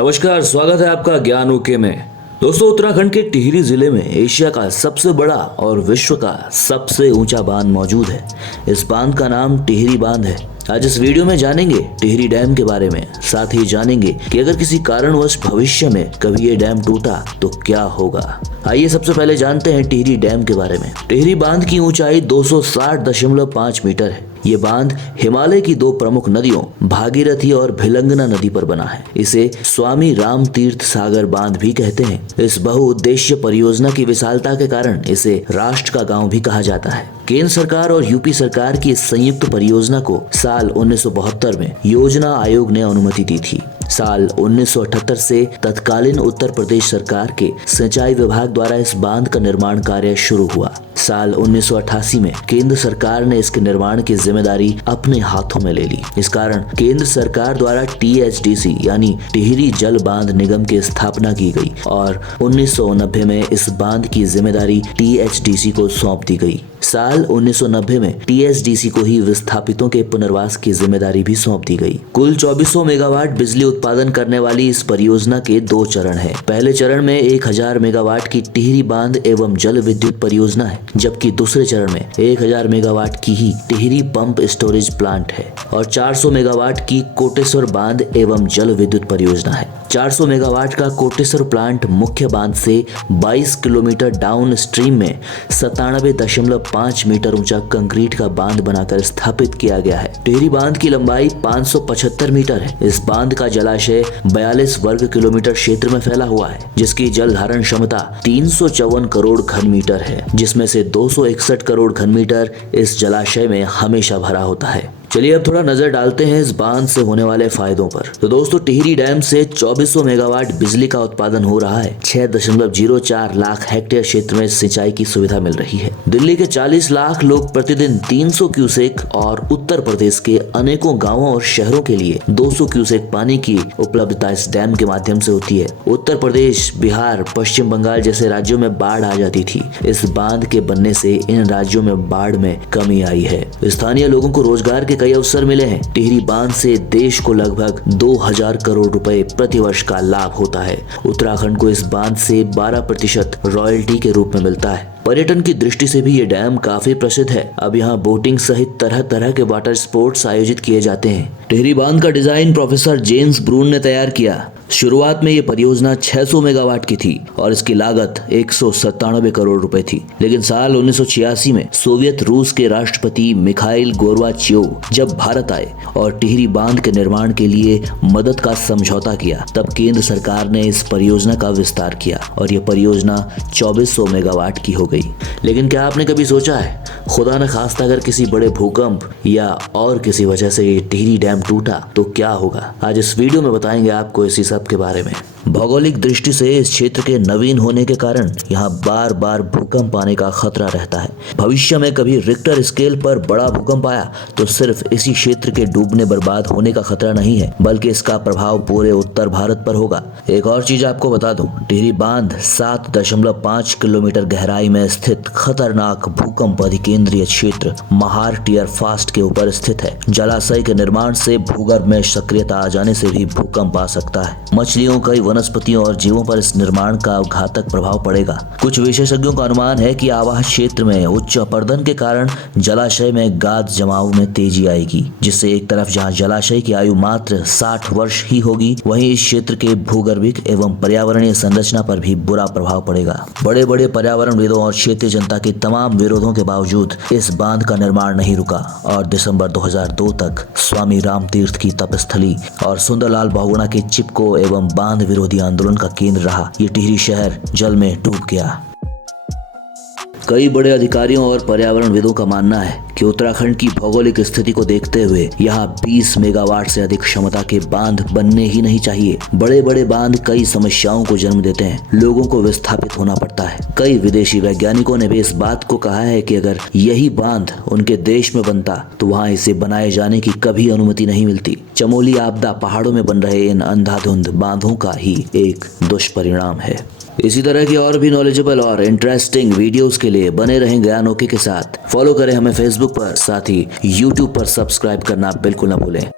नमस्कार, स्वागत है आपका ज्ञान ओके में। दोस्तों, उत्तराखंड के टिहरी जिले में एशिया का सबसे बड़ा और विश्व का सबसे ऊंचा बांध मौजूद है। इस बांध का नाम टिहरी बांध है। आज इस वीडियो में जानेंगे टिहरी डैम के बारे में, साथ ही जानेंगे कि अगर किसी कारणवश भविष्य में कभी ये डैम टूटा तो क्या होगा। आइए सबसे पहले जानते हैं टिहरी डैम के बारे में। टिहरी बांध की ऊंचाई 260.5 मीटर है। ये बांध हिमालय की दो प्रमुख नदियों भागीरथी और भिलंगना नदी पर बना है। इसे स्वामी राम तीर्थ सागर बांध भी कहते हैं। इस बहुउद्देश्य परियोजना की विशालता के कारण इसे राष्ट्र का गांव भी कहा जाता है। केंद्र सरकार और यूपी सरकार की इस संयुक्त परियोजना को साल 1972 में योजना आयोग ने अनुमति दी थी। साल 1978 से तत्कालीन उत्तर प्रदेश सरकार के सिंचाई विभाग द्वारा इस बांध का निर्माण कार्य शुरू हुआ। साल 1988 में केंद्र सरकार ने इसके निर्माण की जिम्मेदारी अपने हाथों में ले ली। इस कारण केंद्र सरकार द्वारा THDC यानी टिहरी जल बांध निगम की स्थापना की गई और 1990 में इस बांध की जिम्मेदारी THDC को सौंप दी गई। साल 1990 में THDC को ही विस्थापितों के पुनर्वास की जिम्मेदारी भी सौंप दी गई। कुल 2400 मेगावाट बिजली उत्पादन करने वाली इस परियोजना के 2 चरण हैं। पहले चरण में 1000 मेगावाट की टिहरी बांध एवं जल विद्युत परियोजना है, जबकि दूसरे चरण में 1000 मेगावाट की ही टिहरी पंप स्टोरेज प्लांट है और 400 मेगावाट की कोटेश्वर बांध एवं जल विद्युत परियोजना है। 400 मेगावाट का कोटेश्वर प्लांट मुख्य बांध से 22 किलोमीटर डाउन स्ट्रीम में 97.5 मीटर ऊंचा कंक्रीट का बांध बनाकर स्थापित किया गया है। टिहरी बांध की लंबाई 575 मीटर है। इस बांध का जलाशय 42 वर्ग किलोमीटर क्षेत्र में फैला हुआ है, जिसकी जल धारण क्षमता 354 करोड़ घन मीटर है, जिसमें से 261 करोड़ घन मीटर इस जलाशय में हमेशा भरा होता है। चलिए अब थोड़ा नजर डालते हैं इस बांध से होने वाले फायदों पर। तो दोस्तों, टिहरी डैम से 2400 मेगावाट बिजली का उत्पादन हो रहा है। 6.04 लाख हेक्टेयर क्षेत्र में सिंचाई की सुविधा मिल रही है। दिल्ली के 40 लाख लोग प्रतिदिन 300 क्यूसेक और उत्तर प्रदेश के अनेकों गाँवों और शहरों के लिए 200 क्यूसेक पानी की उपलब्धता इस डैम के माध्यम से होती है। उत्तर प्रदेश, बिहार, पश्चिम बंगाल जैसे राज्यों में बाढ़ आ जाती थी। इस बांध के बनने से इन राज्यों में बाढ़ में कमी आई है। स्थानीय लोगों को रोजगार के कई अवसर मिले हैं। टिहरी बांध से देश को लगभग 2000 करोड़ रुपए प्रतिवर्ष का लाभ होता है। उत्तराखंड को इस बांध से 12% रॉयल्टी के रूप में मिलता है। पर्यटन की दृष्टि से भी ये डैम काफी प्रसिद्ध है। अब यहाँ बोटिंग सहित तरह तरह के वाटर स्पोर्ट्स आयोजित किए जाते हैं। टिहरी बांध का डिजाइन प्रोफेसर जेम्स ब्रून ने तैयार किया। शुरुआत में ये परियोजना 600 मेगावाट की थी और इसकी लागत 197 करोड़ रुपए थी। लेकिन साल 1986 में सोवियत रूस के राष्ट्रपति मिखाइल गोर्बाचेव जब भारत आए और टिहरी बांध के निर्माण के लिए मदद का समझौता किया, तब केंद्र सरकार ने इस परियोजना का विस्तार किया और ये परियोजना 2400 मेगावाट की हो गई। लेकिन क्या आपने कभी सोचा है, खुदा न खास्ता अगर किसी बड़े भूकंप या और किसी वजह से ये टिहरी डैम टूटा तो क्या होगा? आज इस वीडियो में बताएंगे आपको इसी सब के बारे में। भौगोलिक दृष्टि से इस क्षेत्र के नवीन होने के कारण यहाँ बार बार भूकंप आने का खतरा रहता है। भविष्य में कभी रिक्टर स्केल पर बड़ा भूकंप आया तो सिर्फ इसी क्षेत्र के डूबने बर्बाद होने का खतरा नहीं है, बल्कि इसका प्रभाव पूरे उत्तर भारत पर होगा। एक और चीज आपको बता दूं, टिहरी बांध 7.5 किलोमीटर गहराई में स्थित खतरनाक भूकंप अधिकेंद्रीय क्षेत्र महार टियर फास्ट के ऊपर स्थित है। जलाशय के निर्माण से भूगर्भ में सक्रियता आ जाने से भी भूकंप आ सकता है। मछलियों, कई वनस्पतियों और जीवों पर इस निर्माण का घातक प्रभाव पड़ेगा। कुछ विशेषज्ञों का अनुमान है कि आवास क्षेत्र में उच्च अपरदन के कारण जलाशय में गाद जमाव में तेजी आएगी, जिससे एक तरफ जहां जलाशय की आयु मात्र 60 वर्ष ही होगी, वहीं इस क्षेत्र के भूगर्भिक एवं पर्यावरणीय संरचना पर भी बुरा प्रभाव पड़ेगा। बड़े बड़े पर्यावरणविदों और क्षेत्रीय जनता के तमाम विरोधों के बावजूद इस बांध का निर्माण नहीं रुका और दिसंबर 2002 तक स्वामी राम तीर्थ की तपस्थली और सुंदरलाल बहुगुणा के चिपको एवं बांध विरोधी आंदोलन का केंद्र रहा ये टिहरी शहर जल में डूब गया। कई बड़े अधिकारियों और पर्यावरणविदों का मानना है कि उत्तराखंड की भौगोलिक स्थिति को देखते हुए यहाँ 20 मेगावाट से अधिक क्षमता के बांध बनने ही नहीं चाहिए। बड़े बड़े बांध कई समस्याओं को जन्म देते हैं, लोगों को विस्थापित होना पड़ता है। कई विदेशी वैज्ञानिकों ने भी इस बात को कहा है कि अगर यही बांध उनके देश में बनता तो वहाँ इसे बनाए जाने की कभी अनुमति नहीं मिलती। चमोली आपदा पहाड़ों में बन रहे इन अंधाधुंध बांधों का ही एक दुष्परिणाम है। इसी तरह की और भी नॉलेजेबल और इंटरेस्टिंग वीडियोस के लिए बने रहें ज्ञान ओके के साथ। फॉलो करें हमें फेसबुक पर, साथ ही यूट्यूब पर सब्सक्राइब करना बिल्कुल ना भूलें।